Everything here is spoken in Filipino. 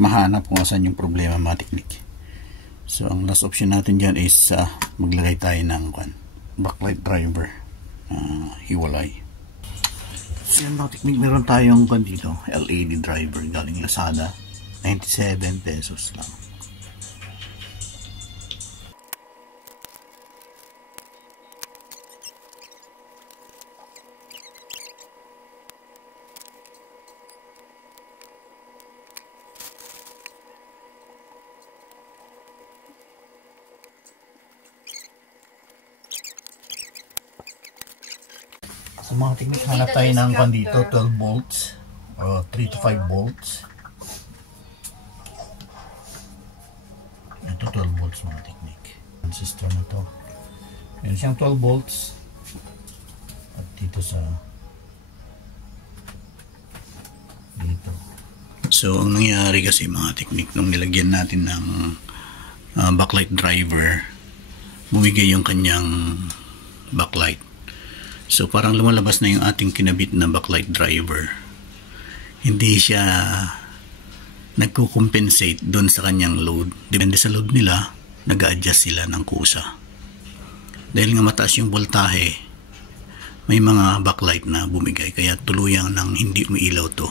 mahanap kung saan yung problema, mga teknik. So ang last option natin dyan is maglagay tayo ng backlight driver, hiwalay. So yan, mga teknik, meron tayong dito LED driver galing Lazada, 97 pesos lang. So mga teknik, hanap tayo ng dito 12 volts o 3 to 5 volts. Ito 12 volts, mga teknik. Transistor na to. Meron siyang 12 volts. At dito sa dito. So ang nangyari kasi, mga teknik, nung nilagyan natin ng backlight driver, bumigay yung kanyang backlight. So parang lumalabas na yung ating kinabit na backlight driver. Hindi siya nagko-compensate doon sa kanyang load. Depende sa load nila, nag-a-adjust sila ng kusa. Dahil nga mataas yung voltahe, may mga backlight na bumigay, kaya tuluyang nang hindi umiilaw to.